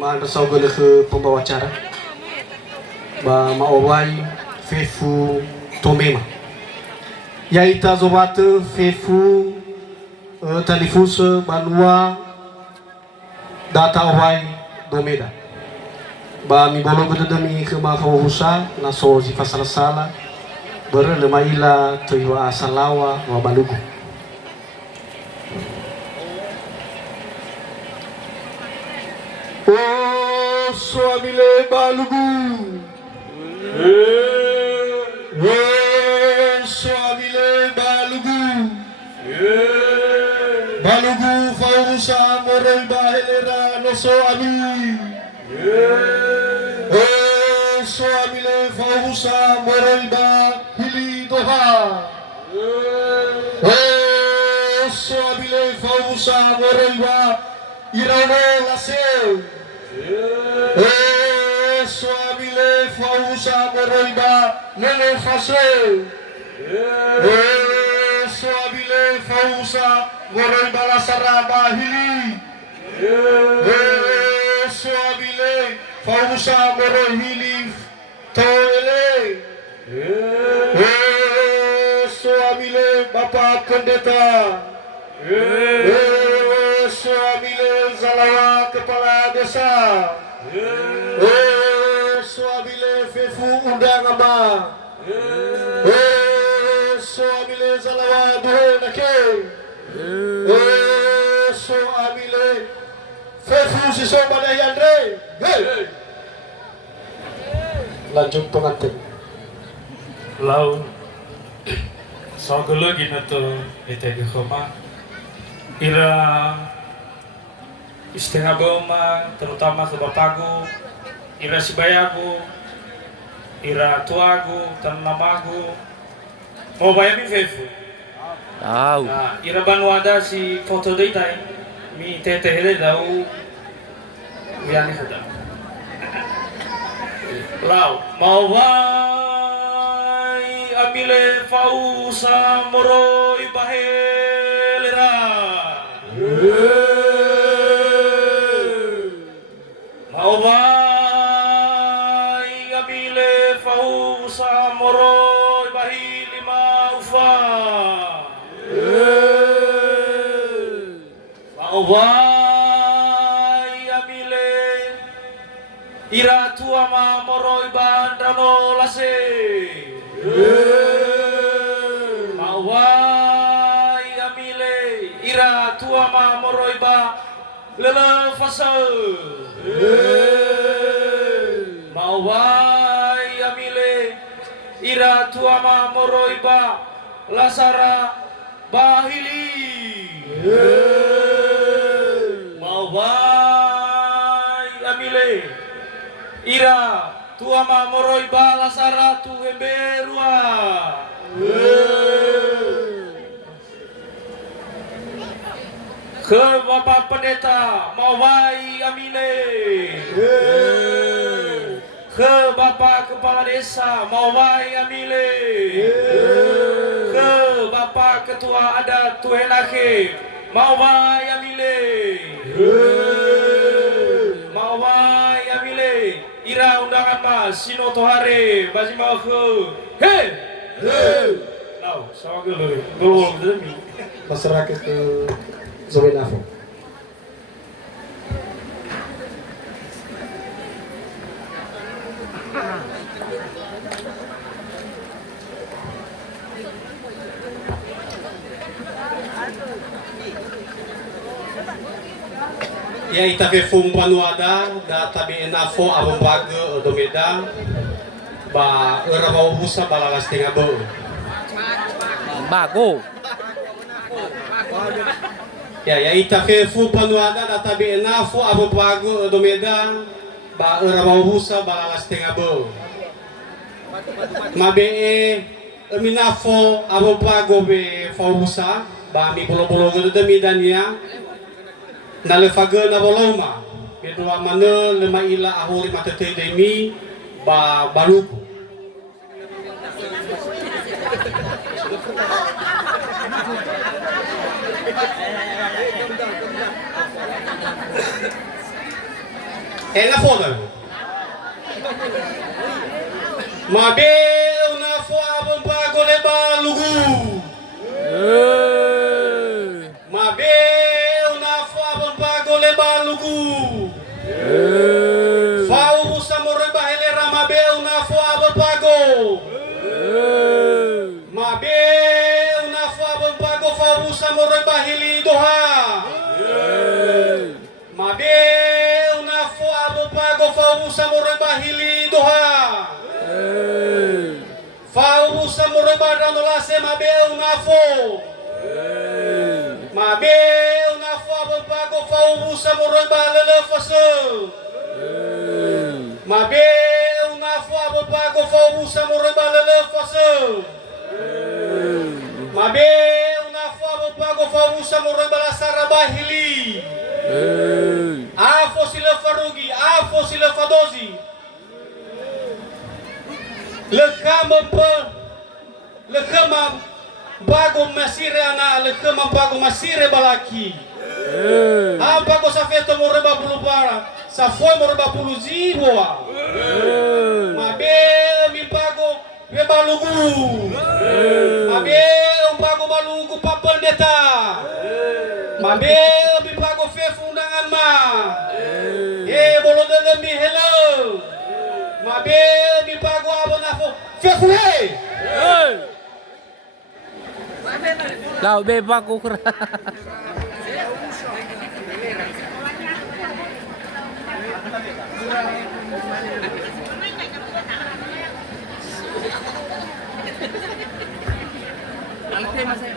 maandasaw ke pembawa acara ba maowai fefu tomema yaita zowate fefu talifusa banua data owai domeda ba mi bolo demi ke ma husa na so si fasala bere lemaila toiwa asalawa wa balugu oh suamile balugu suamile balugu balugu fausa morel bahelera no so ami suamile fausa morel ba hili doha suamile fausa morel ba irano laseu suamile fausa morel ba nene faseu suamile fausa morel ba lasara ba hili suamile fausa morel hili toele suamile Bapak Pendeta suamile Zalawa Kepala Desa suamile Fefu Undang Ama suamile Zalawa Duhe Nake suamile Fefu Sisomane Yandre lanjut pengantin lau sogolo ginato itegi khoma ira istengah boma terutama ke bapakku ira sibayaku ira tuaku dan namaku mau bayami fefu tahu ira banuada si foto deitai mi tete hele dau biani hada lau mau vai amile fausa moro ibahelera mau vai amile fausa moro ibahili maufa mau vai amile ira tua ma moroi bandrano lase mawai amile ira tua ma moroi ba lele fasa mawai amile ira tua ma moroi ba lasara bahili mawai amile ira tua ma moroi bala saratu emberua ke Bapak Pendeta mawai amile ke Bapak Kepala Desa mawai amile ke Bapak Ketua Adat Tuhenake mawai amile mawai amile ira undangan mas sino tohare bazi mau ke he now sama gue belum demi masyarakat ke Zomenafo ya itabe fum panuada da tabi enafo abombaga domeda ba era mau busa balalas tengah bo bago ya itabe fum panuada da tabi enafo abombaga domeda ba era mau busa balalas tengah bo mabe minafo abombaga be fausa ba mi bolo-bolo demi dania na lefaga na boloma kedua mana lema ila ahuri matete demi ba baluku na foda. Mabe na fo abang bago leba lugu. Mabe na fo abang bago leba lugu. Fau sa moreba helera mabe na fo abang bago. Mabe na fo abang bago fau sa moreba hili doha. Mabe na fo abang bago fau sa moreba hili doha. Fau sa moreba ranolase mabe na fo. Mabe na fo abang bago fau sa moreba lelefaso. Mabe na fo abang bago fau sa moreba lelefaso. Mabe na fo abang bago fau sa moreba la sarabahili. Afo sila farugi, afo sila fadozi. Lekama bago masire ana, lekama bago masire balaki. Bago sa feto moreba bulubara, sa foi moreba buluziboa. Mabe mi bago we balugu. Mabe bago balugu papandeta. Mabe mi bago fe fundangan ma. Bolo de mi hello. Mabe mi bago abonafo. Fe fuhe. Lau beba kukra. Nanti masih